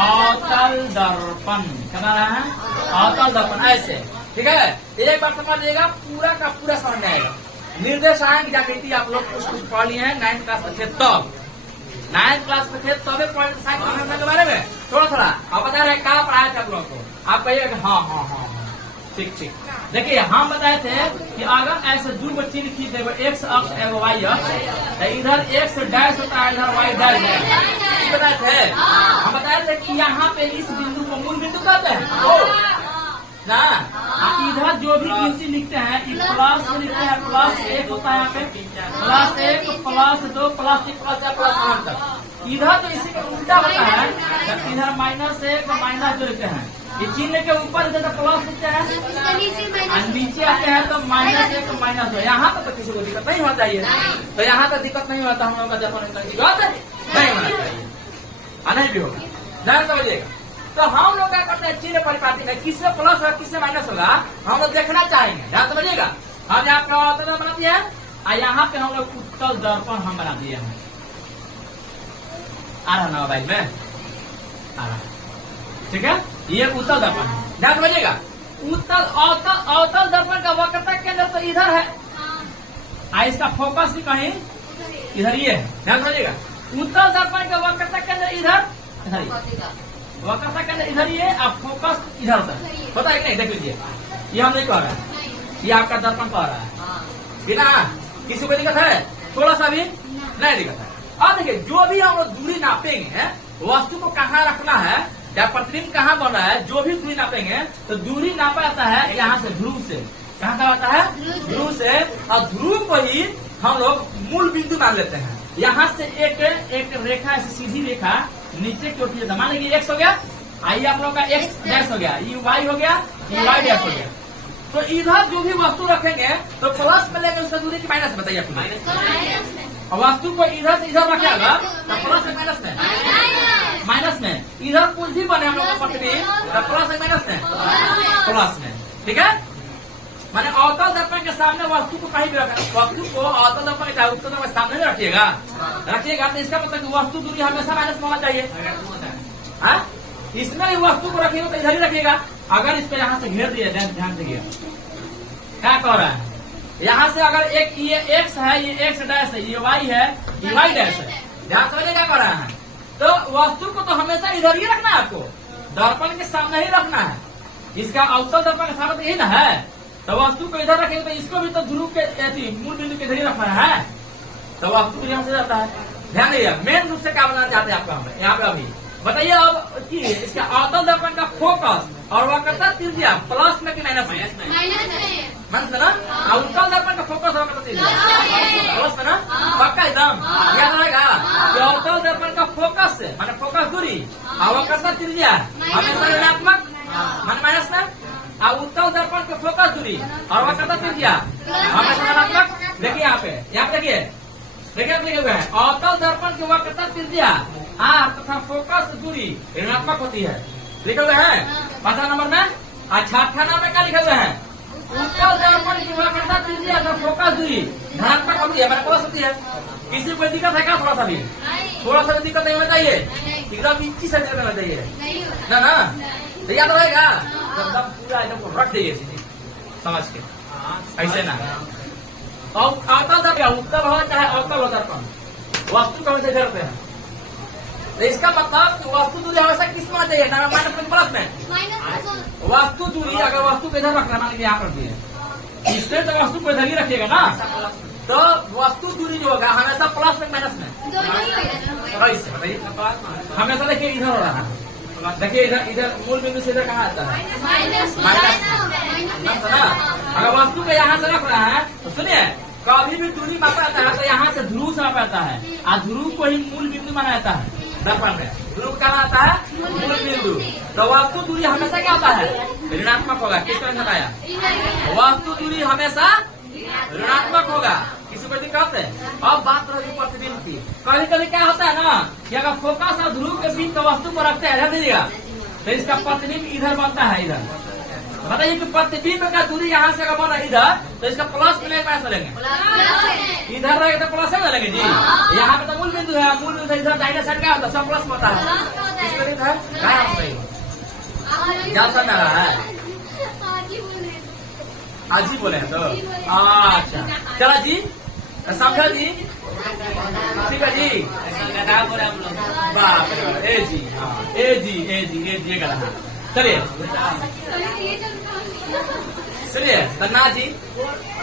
अवतल दर्पण। क्या बना रहे हैं? अवतल दर्पण, ऐसे, ठीक है। एक बार समझ लीजिएगा, पूरा का पूरा समझ में आएगा। निर्देशांक जागृति आप लोग कुछ पढ़ लिए हैं 9th क्लास में थे तब, 9th क्लास में थे तबे पॉइंट के बारे में थोड़ा आप बता रहे क्या पढ़ाए थे आप लोगों को। आप कहिएगा हाँ हाँ हाँ ठीक ठीक। देखिए, हम बताए थे कि अगर ऐसे दो चिन्ह खींच देगा, एक्स अक्ष एवं वाई अक्ष, इधर एक्स डैश होता है, इधर वाई डैश बताए थे। हम बताए थे कि यहाँ पे इस बिंदु को मूल बिंदु कहते हैं ना। इधर जो भी गिनती लिखते हैं, प्लस लिखते हैं, +1 होता है यहाँ पे, +1 +2 +3 +4 तक। इधर तो इसी का उल्टा होता है, इधर -1 -2 लिखते हैं। ये चिन्ह के ऊपर इधर प्लस लिखते हैं, नीचे आते हैं तो -1 -2। यहाँ तक तो किसी को दिक्कत नहीं होना चाहिए, तो यहाँ तक दिक्कत नहीं होता। हम लोग का जब नहीं होना चाहिए, नहीं भी होगा, ध्यान समझिएगा। तो हम लोग क्या करते हैं, चिन्ह परिपाटी में किससे प्लस और किससे माइनस होगा हम लोग देखना चाहेंगे, ध्यान समझिएगा। हम यहाँ पर बना दिया है, और यहाँ पे हम लोग उत्तल दर्पण हम बना दिए हैं। आ रहा ना मोबाइल में, आ रहा, ठीक है। ये उत्तल दर्पण है, ध्यान समझिएगा। अवतल दर्पण का वक्रता केंद्र तो इधर है, इसका फोकस भी कहीं इधर ये है, ध्यान समझिएगा। उत्तल दर्पण का वक्रता केंद्र इधर वक्रता केंद्र इधर ये, अब फोकस इधर होता है कि नहीं? देख लीजिए, ये हम नहीं कह रहे हैं, ये आपका दर्पण कह रहा है बिना किसी को दिक्कत है? थोड़ा सा भी नहीं दिक्कत है। अब देखिए, जो भी हम लोग दूरी नापेंगे, वस्तु को कहाँ रखना है या प्रतिबिंब कहाँ बन रहा है, जो भी दूरी नापेंगे तो दूरी नापा जाता है यहाँ से, ध्रुव से। कहाँ का आता है? ध्रुव से। और ध्रुव को ही हम लोग मूल बिंदु मान लेते हैं। यहाँ से एक रेखा, ऐसी सीधी रेखा नीचे की ओर खींचता, मान लीजिए x हो गया, आइए आप लोग का x डैश हो गया, ये y हो गया, ये y डैश हो गया। तो इधर जो भी वस्तु रखेंगे तो प्लस में लेंगे उसका दूरी की माइनस, बताइए आप। और वस्तु को इधर से इधर रखेगा तो प्लस में माइनस में, माइनस में। इधर कुछ भी बने हम लोग का प्रतिबिंब तो प्लस में माइनस में, प्लस में, ठीक है। माने अवतल दर्पण के सामने वस्तु को कहीं भी रखेगा, वस्तु को अवतल दर्पण के उत्तल दर्पण के सामने नहीं रखिएगा तो इसका मतलब वस्तु दूरी हमेशा माइनस में होना चाहिए। इसमें वस्तु को रखिएगा तो इधर ही रखिएगा। अगर इसको यहाँ से घेर दिया, ध्यान दीजिए क्या कह रहा है। यहाँ से अगर एक ये एक्स है, ये एक्स डैश है, ये वाई है, ये वाई डैश है, ध्यान समझिए क्या कह रहा है। तो वस्तु को तो हमेशा इधर ही रखना है, आपको दर्पण के सामने ही रखना है। इसका अवतल दर्पण के सामने यही ना है, तो वस्तु को इधर रखेंगे तो इसको भी तो ध्रुव के मूल बिंदु के इधर ही रखना है, तो वस्तु यहाँ से जाता है। ध्यान दीजिए, मेन रूप से क्या बनाना चाहते हैं आपको हम यहाँ पे अभी बताइए। अब कि इसका अवतल दर्पण का फोकस और वक्रता त्रिज्या प्लस में कि माइनस में? माइनस में ना। और उत्तल दर्पण का फोकस और वक्रता त्रिज्या प्लस में ना, पक्का एकदम याद रहेगा। अवतल दर्पण का फोकस से माने फोकस दूरी और वक्रता त्रिज्या हमेशा ऋणात्मक मान माइनस में, और उत्तल दर्पण के फोकस दूरी और वक्रता त्रिज्या हमेशा धनात्मक। देखिए यहाँ पे देखिए लिखे हुए हैं, अवतल दर्पण की वक्रता त्रिज्या आर तथा फोकस दूरी ऋणात्मक होती है, लिखे हुए हैं 5 नंबर में। और 6 नंबर में क्या लिखे हुए हैं, उत्तल दर्पण की वक्रता त्रिज्या तथा फोकस दूरी धनात्मक होती है, प्लस होती है। किसी को दिक्कत है क्या? थोड़ा सा भी दिक्कत नहीं होना चाहिए, एकदम इक्की से करना चाहिए ना ना, तो याद रहेगा एकदम पूरा एकदम रख देंगे समझ के, ऐसे ना। और अवतल दर्पण उत्तल हो चाहे अवतल हो दर्पण वस्तु को हमेशा करते हैं, तो इसका मतलब कि वस्तु दूरी हमेशा किस में चाहिए, माइनस में प्लस में। वस्तु दूरी अगर वस्तु को इधर रखना, मान लीजिए यहाँ पर दिए इसमें, तो वस्तु को इधर ही रखिएगा ना, तो वस्तु दूरी जो होगा हमेशा प्लस में माइनस में। बताइए हमेशा देखिए इधर हो रहा है, देखिए इधर मूल बिंदु से इधर कहाँ आता है माइनस ना। अगर वस्तु को यहाँ से रख रहा है तो सुनिए, कभी भी दूरी मापा जाता है तो यहाँ से ध्रुव से मापा जाता है, और ध्रुव को ही मूल बिंदु माना जाता है दर्पण में। ध्रुव क्या आता है? मूल बिंदु। तो वस्तु दूरी हमेशा क्या होता है? ऋणात्मक होगा। किसने बताया? वस्तु दूरी हमेशा ऋणात्मक होगा, किसी को दिक्कत है। अब बात रही प्रतिबिंब की। कभी कभी क्या होता है ना कि अगर फोकस और ध्रुव के बीच का वस्तु को रखते हैं, ध्यान दीजिएगा, तो इसका प्रतिबिंब इधर बनता है। इधर बताइए कि प्रतिबिंब का दूरी यहाँ से अगर बना इधर, तो इसका प्लस मिलेगा माइनस मिलेंगे? इधर रहेगा तो प्लस है मिलेंगे जी। यहाँ पे तो मूल बिंदु है, मूल बिंदु इधर दाहिने साइड क्या होता है? सब प्लस होता है। इसको इधर क्या समझ आ रहा है? आज ही बोले हैं तो अच्छा, चला जी, समझा जी, ठीक है जी। बाप रे, ए जी, हाँ ए जी ए जी ए जी कर रहा। चलिए सुनिए, तन्ना जी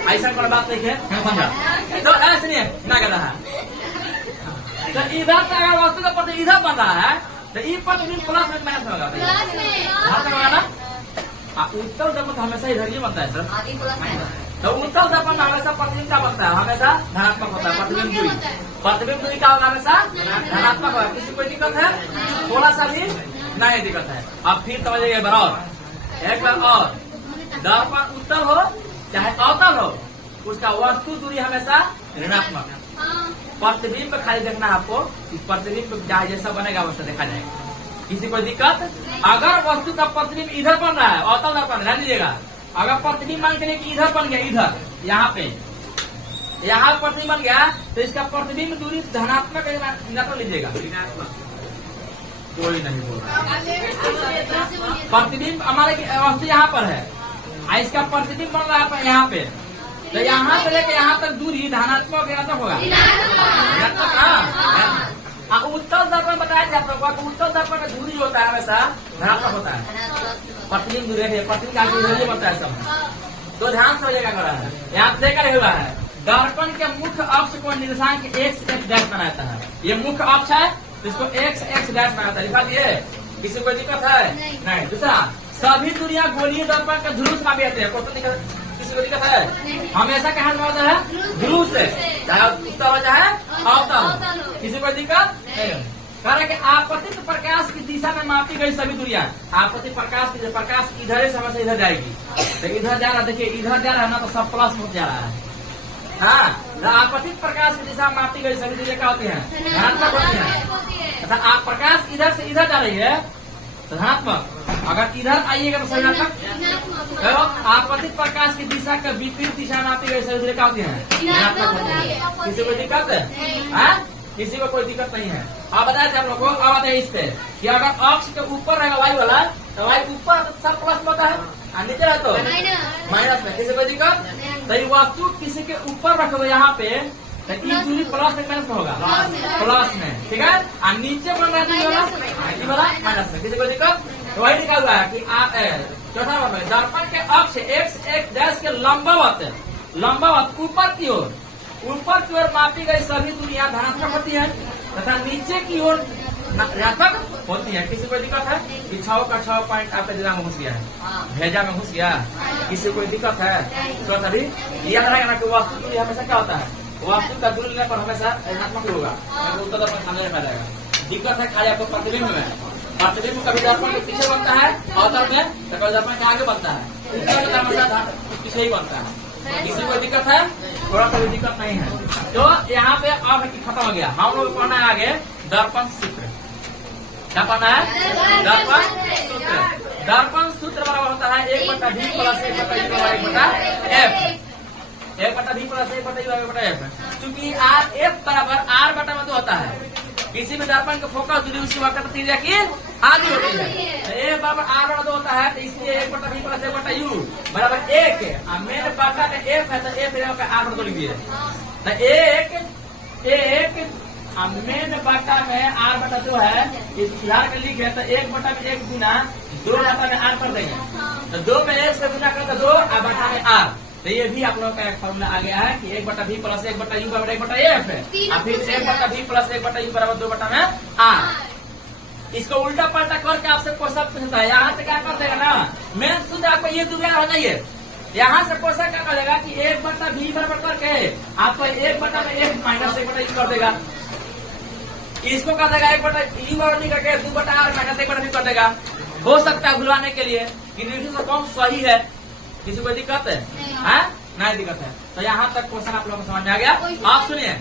ऐसा पर बात नहीं है, समझा तो सुनिए ना कर रहा है। तो इधर से अगर वस्तु का पद इधर बन रहा है तो ई प्रतिबिंब प्लस में माइनस होगा ना। उत्तल दर्पण हमेशा इधर ही बनता है सर। तो उत्तल दर्पण हमेशा प्रतिबिंब क्या बनता है? हमेशा धनात्मक होता है। प्रतिबिंब दूरी, प्रतिबिंब दूरी क्या होगा? हमेशा धनात्मक होगा। किसी कोई दिक्कत है? थोड़ा सा भी नहीं दिक्कत है। अब फिर समझिए बराबर एक बार और, दर्पण उत्तल हो चाहे अवतल हो, उसका वस्तु दूरी हमेशा ऋणात्मक है। प्रतिबिंब खाली देखना है आपको, प्रतिबिंब चाहे जैसा बनेगा वैसा देखा जाएगा। किसी को दिक्कत? अगर वस्तु का प्रतिबिंब इधर बन रहा है, अवतल दर्पण ध्यान दीजिएगा, अगर प्रतिबिंब मान के लिए कि इधर बन गया, इधर यहाँ पे यहाँ प्रतिबिंब बन गया, तो इसका प्रतिबिंब दूरी धनात्मक नकल लीजिएगा। कोई नहीं बोल रहा। प्रतिबिंब हमारे वस्तु यहाँ पर है, इसका प्रतिबिंब बन रहा है यहाँ पे, तो यहाँ से लेकर यहाँ तक दूरी धनात्मक ऋणात्मक होगा। उत्तल दर्पण बताया थे आप लोगों को, उत्तल दर्पण का दूरी होता है हमेशा धनात्मक होता है। प्रतिबिंब दूरी है, प्रतिबिंब का दूरी बनता है सब। तो ध्यान से क्या कर रहा है, यहाँ देखा हुआ है, दर्पण के मुख्य अक्ष को निर्देशांक x डैश बनाता है। ये मुख्य अक्ष है, तो इसको x डैश बनाता है। लिखा दिए, किसी को दिक्कत है? नहीं। दूसरा, सभी दूरियां गोलीय दर्पण के ध्रुव से मापी जाती है। किसी को दिक्कत है? हमेशा कहाँ से होता है? ध्रुव से, चाहे उत्तल हो चाहे अवतल। किसी को दिक्कत नहीं। कारण कि आपतित प्रकाश की दिशा में मापी गई सभी दूरियां, आपतित प्रकाश की प्रकाश इधर से हमेशा इधर जाएगी, तो इधर जा रहा, देखिए इधर जा रहा है ना, तो सब प्लस में जा रहा है। हाँ, आपतित प्रकाश की दिशा में मापी गई सभी दूरियां क्या होती है? धनात्मक होती है। तथा आप प्रकाश इधर से इधर जा रही है तो धनात्मक, अगर इधर आइएगा तो ऋणात्मक। आपतित प्रकाश की दिशा के विपरीत दिशा में मापी गई सभी दूरियां क्या होती है? धनात्मक होती है। किसी को दिक्कत है? किसी को कोई दिक्कत नहीं है। आप बताए थे आप लोग को, अब आते हैं इस पे कि अगर अक्ष के ऊपर रहेगा वायु वाला, तो वायु ऊपर सब प्लस होता है, और नीचे रहे तो माइनस में। किसी को दिक्कत? तो ये वस्तु किसी के ऊपर रखो यहाँ पे, तो ई दूरी प्लस में माइनस में होगा, प्लस में, ठीक है। और नीचे बन रहा है वाला माइनस में। किसी को दिक्कत? तो वही लिखा हुआ है कि चौथा नंबर में दर्पण के अक्ष x एक डैश के लंबवत ऊपर की ओर मापी गई सभी दूरियां धनात्मक होती है तथा नीचे की ओर ऋणात्मक होती है। किसी को दिक्कत है कि 6 का 6 पॉइंट आपके दिमाग में घुस गया है, भेजा में घुस गया, किसी को दिक्कत है तो सभी याद रहेगा ना कि वास्तु दूरी हमेशा क्या होता है, वास्तु का दूरी लेने पर हमेशा ऋणात्मक होगा, उत्तर दर्पण सामने में रहेगा। दिक्कत है खाली आपको प्रतिबिंब में, प्रतिबिंब कभी दर्पण के पीछे बनता है अवतल में, तो कभी दर्पण के आगे बनता है, उत्तर में हमेशा पीछे ही बनता है। किसी को दिक्कत है, थोड़ा सा भी दिक्कत नहीं है। तो यहाँ पे अब खत्म हो गया। हम लोग पढ़ना है आगे दर्पण सूत्र। क्या पढ़ना है? दर्पण सूत्र बराबर होता है 1/v प्लस 1/u बराबर 1/f, 1/v प्लस 1/u बराबर 1/f। चूंकि f बराबर r/2 होता है, किसी भी दर्पण का फोकस दूरी उसकी वक्रता त्रिज्या की आधी होती है। तो a बराबर r/2 होता है, तो इसलिए 1/v प्लस 1/u बराबर 1 है। मेन बाटा का f है तो f r/2 लिखिए। तो 1 मेन बाटा में r/2 है, इस सुधार के लिखे तो 1/1 गुना 2 में r कर देंगे, तो 2 में 1 से गुना कर तो 2 और बाटा में r। तो ये भी आप लोगों का एक फॉर्मूला आ गया है कि 1/v प्लस 1/u बराबर 1/f है, और फिर 1/v प्लस 1/u बराबर 2 में r। इसको उल्टा पलटा करके आपसे क्वेश्चन पूछता है, यहाँ से क्या कर देगा ना, मेन शुद्ध आपको ये दुनिया हो जाइए, यहाँ से क्वेश्चन क्या करेगा कि 1/v बराबर करके आपको 1/f माइनस 1/u कर देगा। इसको कर देगा 1/u बराबर नहीं करके 2/r माइनस 1/v कर देगा। हो सकता है भुलवाने के लिए कि निर्णय से कौन सही है, किसी को दिक्कत है? नहीं दिक्कत है। तो यहाँ तक क्वेश्चन आप लोगों को समझ में आ गया। आप सुनिए,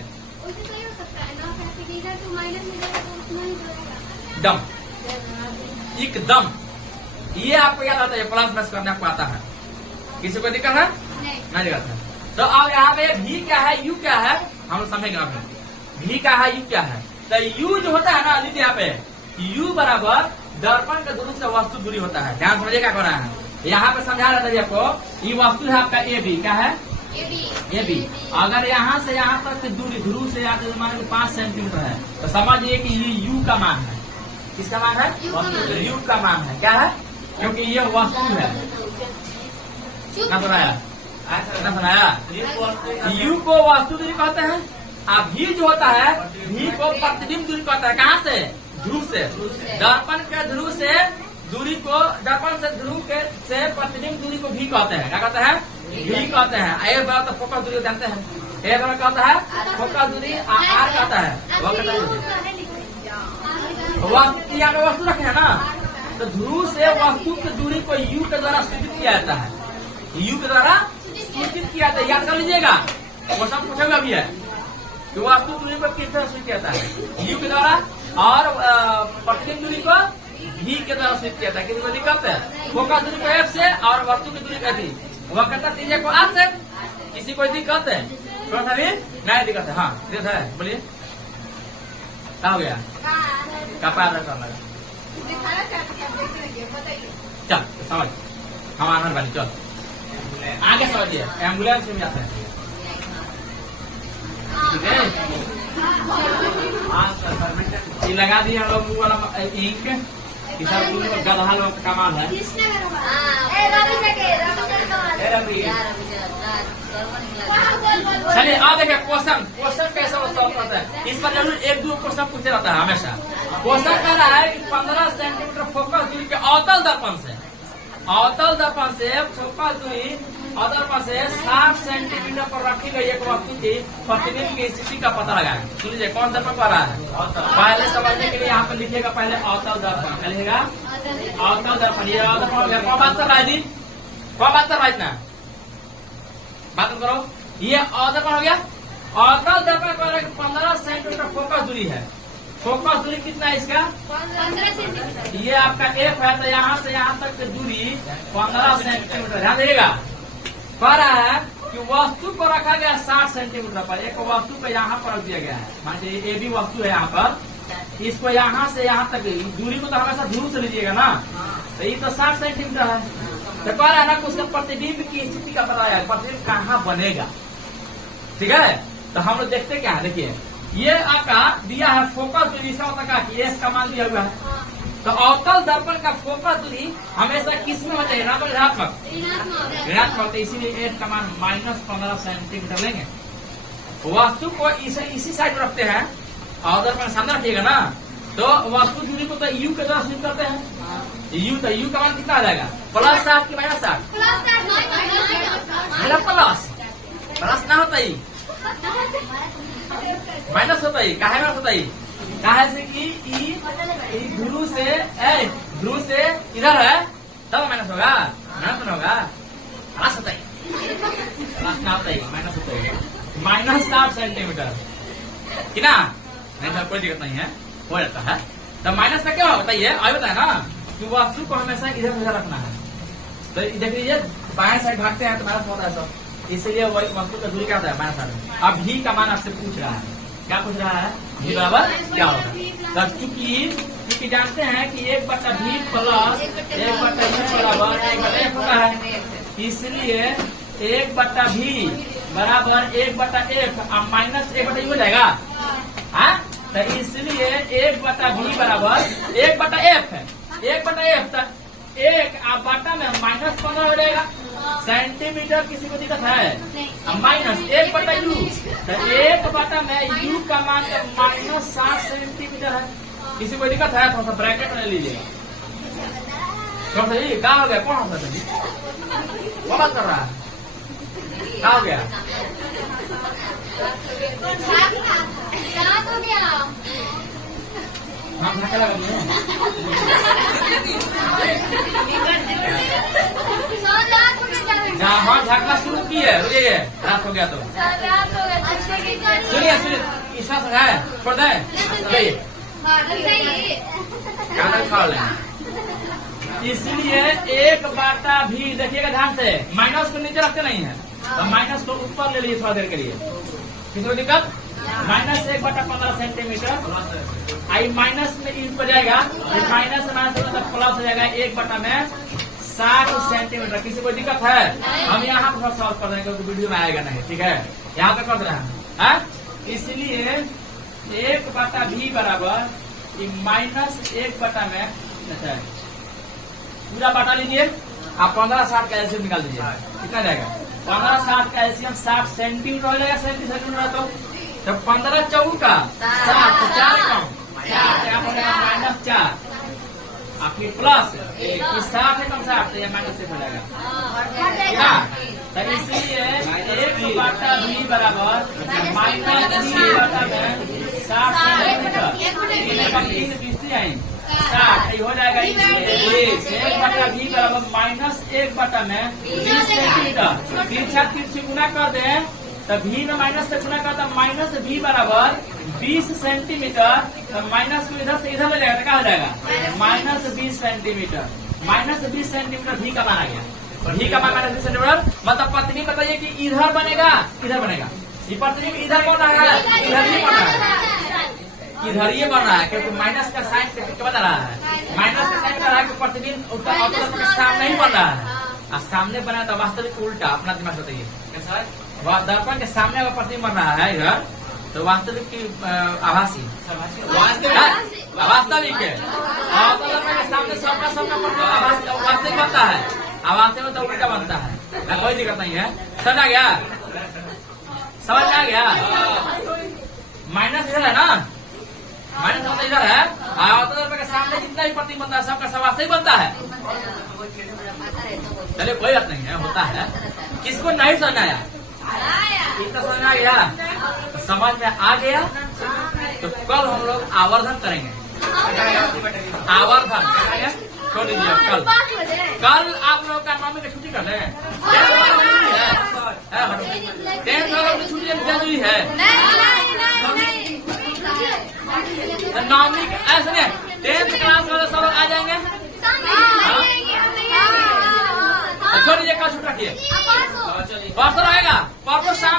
दम एकदम ये आपको याद आता है, प्लस माइनस करने आपको आता है, किसी को दिक्कत है? नहीं दिक्कत है। तो अब यहाँ पे भी क्या है, यू क्या है, हम लोग समझेंगे। भी क्या है, यू क्या है। तो यू जो होता है ना लिख यहाँ पे, यू बराबर दर्पण का दूरी से वस्तु दूरी होता है। ध्यान समझिए क्या कर रहा है, यहाँ पे समझा रहा था आपको। ये वस्तु है आपका ए बी, क्या है ए बी। अगर यहाँ से यहाँ तक की दूरी ध्रुव से यहाँ से मान 5 सेंटीमीटर है, तो समझिए कि ये यू का मान है। किसका मान है? यू का मान है। क्या है? क्योंकि ये वस्तु है। ना सुनाया यू को वस्तु दूरी कहते हैं, अब भी जो होता है भी को प्रतिबिंब दूरी कहता है। कहाँ से? ध्रुव से। दर्पण के ध्रुव से दूरी को, दर्पण से ध्रुव के से प्रतिबिंब दूरी को भी कहते हैं। क्या कहते हैं? भी कहते हैं। ए बराबर तो फोकस दूरी जानते हैं, ए बराबर कहता है फोकस दूरी, आर कहता है वह कहता है यहाँ पे वस्तु रखे है ना, तो ध्रुव से वस्तु की दूरी को यू के द्वारा सूचित किया जाता है, यू के द्वारा सूचित किया जाता है। याद कर लीजिएगा, क्वेश्चन पूछेगा भी है कि वस्तु दूरी को किस तरह सूचित किया जाता है, यू के द्वारा, और प्रतिबिंब दूरी को भी के द्वारा सूचित किया जाता है। किसी को दिक्कत है? फोकस दूरी को एफ से और वस्तु की दूरी कैसी, वक्रता त्रिज्या को आर से। किसी को दिक्कत है? थोड़ा सा भी नहीं दिक्कत है। हाँ दिक्कत है, बोलिए क्या हो गया? कपड़ा कर लगा, चल समझ हम आनंद वाली, चल आगे समझिए। एम्बुलेंस में जाता है, ठीक है? ये लगा दिए हम लोग वाला इंक, गधा लोग का कमाल है। चलिए आ देखिए क्वेश्चन कैसे सॉल्व करता है। इस पर जरूर 1-2 क्वेश्चन पूछते रहता है हमेशा। क्वेश्चन कह रहा है कि 15 सेंटीमीटर फोकस दूरी के अवतल दर्पण से फोकस दूरी अवतल दर्पण से 60 सेंटीमीटर पर रखी गई एक वस्तु की प्रतिबिंब की स्थिति का पता लगाएं। सुन लीजिए कौन दर्पण कर रहा है। पहले समझने के लिए यहाँ पे लिखिएगा, पहले अवतल दर्पण क्या लिखेगा? अवतल दर्पण। ये अवतल दर्पण कौन बात कर रहा है जी? कौन बात कर रहा है? इतना बात करो। ये अवतल दर्पण हो गया। अवतल दर्पण पर 15 सेंटीमीटर फोकस दूरी है। फोकस दूरी कितना है इसका? 15 सेंटीमीटर। ये आपका एफ है, तो यहाँ से यहाँ तक की दूरी 15 सेंटीमीटर। ध्यान देगा, कह रहा है कि वस्तु को रखा गया 60 सेंटीमीटर पर। एक वस्तु को यहाँ पर रख दिया गया है, मान लीजिए ए भी वस्तु है यहाँ पर, इसको यहाँ से यहाँ तक दूरी को तो हमेशा ध्रुव से लीजिएगा ना, तो ये तो 60 सेंटीमीटर है। तो कह रहा है ना कि उसका प्रतिबिंब की स्थिति का पता है, प्रतिबिंब कहाँ बनेगा। ठीक है, तो हम लोग देखते क्या है, देखिए ये आपका दिया है फोकस दूरी, इसका मतलब क्या कि एस का मान दिया हुआ है, तो अवतल दर्पण का फोकस दूरी हमेशा किस में होता है? ऋणात्मक ऋणात्मक ऋणात्मक, तो इसीलिए एफ का मान -15 सेंटीमीटर लेंगे। वस्तु को इसी साइड रखते हैं और दर्पण सामने रखिएगा ना, तो वस्तु दूरी को तो यू के द्वारा सूचित करते हैं। यू तो यू का मान कितना आ जाएगा? +60 की -60? मेरा प्लस ना होता ही माइनस होता ही, काहे माइनस होता ही? काहे से कि ध्रुव से इधर है तब माइनस होगा, माइनस होगा, प्लस होता ही, प्लस ना होता ही, माइनस होता ही। -60 सेंटीमीटर कि ना? नहीं तो कोई दिक्कत नहीं है, हो जाता है। तो माइनस का क्या बताइए? अभी बताया ना कि वस्तु को हमेशा इधर उधर रखना है। तो देखिए बाएं साइड भागते हैं तो माइनस होता है सब, इसलिए वही वस्तु का दूरी क्या होता है? -60। अब भी का मान आपसे पूछ रहा है, क्या पूछ रहा है? भी बराबर क्या होगा? तो चूंकि जानते हैं कि 1/v प्लस 1/u बराबर 1/f होता है, इसलिए 1/v बराबर 1/f अब -1/u हो जाएगा। हाँ, तो इसलिए 1/v बराबर 1/f है। 1/f तक 1 अब बटा में -15 हो जाएगा सेंटीमीटर। किसी को दिक्कत है? -1/u, तो 1 बटा में u का मान -60 सेंटीमीटर है। किसी को दिक्कत है? थोड़ा सा ब्रैकेट में लीजिएगा। थोड़ा सा ये क्या हो गया? कौन होता है? क्या बात कर रहा है? क्या हो गया? हाँ, धक्का लगा दिया। जहाँ झाँकना शुरू की है, रुकिए, रात हो गया तो सुनिए इस बात है, छोड़ दें, कागज फाड़ लें। इसलिए 1/v देखिएगा ध्यान से, माइनस को नीचे रखते नहीं है, तो माइनस को ऊपर ले लीजिए थोड़ा देर के लिए। किसी को दिक्कत? -1/15 सेंटीमीटर, आई माइनस में इन पर जाएगा, माइनस प्लस हो जाएगा 1/60 सेंटीमीटर। किसी को दिक्कत है? हम यहाँ पर सॉल्व कर देंगे क्योंकि वीडियो में आएगा नहीं, ठीक है? यहाँ पे कर रहे हैं। इसलिए 1/v बराबर -1 में पूरा बांटा लीजिए। आप 15/60 का एलसीएम निकाल दीजिए, कितना जाएगा? 15/60 का एलसीएम 60 सेंटीमीटर हो जाएगा। 70 सेंटीमीटर तो 15 चौक का 60, 4 कम, -4 आपकी प्लस 60 है कम 60, तो यह -1 हो जाएगा। तो इसलिए 1/v बराबर -60 सेंटीमीटर 60 हो जाएगा। इसलिए 1/v बराबर -1 में 20 सेंटीमीटर। तिरछा तिरछी गुना कर दें तो v में माइनस से गुना करता -v बराबर 20 सेंटीमीटर। तो माइनस को इधर से इधर ले जाएगा तो क्या हो जाएगा? -20 सेंटीमीटर। -20 सेंटीमीटर v का मान आ गया। v का मान -20 सेंटीमीटर मतलब पत्नी बताइए कि इधर बनेगा, इधर बनेगा। ये पत्नी इधर बन रहा है, इधर ही बन रहा है, इधर ये बन रहा है क्योंकि माइनस का साइन क्या बता रहा है? माइनस का साइन बता रहा है कि प्रतिबिंब सामने ही बन रहा है, और सामने बना तो वास्तविक उल्टा। अपना दिमाग बताइए कैसा है? दर्पण के सामने अगर प्रतिबिंब बन रहा है इधर, तो वास्तविक की आभासी वास्तविक है, और दर्पण के सामने सबका वास्तविक बनता है, आभासी में तो उल्टा बनता है। कोई दिक्कत नहीं है, समझ आ गया? समझ आ गया? माइनस इधर है ना, माइनस मतलब इधर है, और के सामने जितना भी प्रतिबिंब बनता है सबका सवाल ही बनता है। चलिए कोई बात नहीं है, होता है। किसको नहीं समझ आया? इतना समझ आ गया? तो समझ में आ गया तो कल हम लोग आवर्धन करेंगे। आवर्धन छोड़ दीजिए, कल आप लोग का नौवीं की छुट्टी कर दें। 10th वालों की छुट्टी जरूरी है। नौवीं ऐसे नहीं, 10th क्लास वाले सब आ जाएंगे। छोड़ दीजिए, कल छुट्टी रखिए। परसों रहेगा, परसों शाम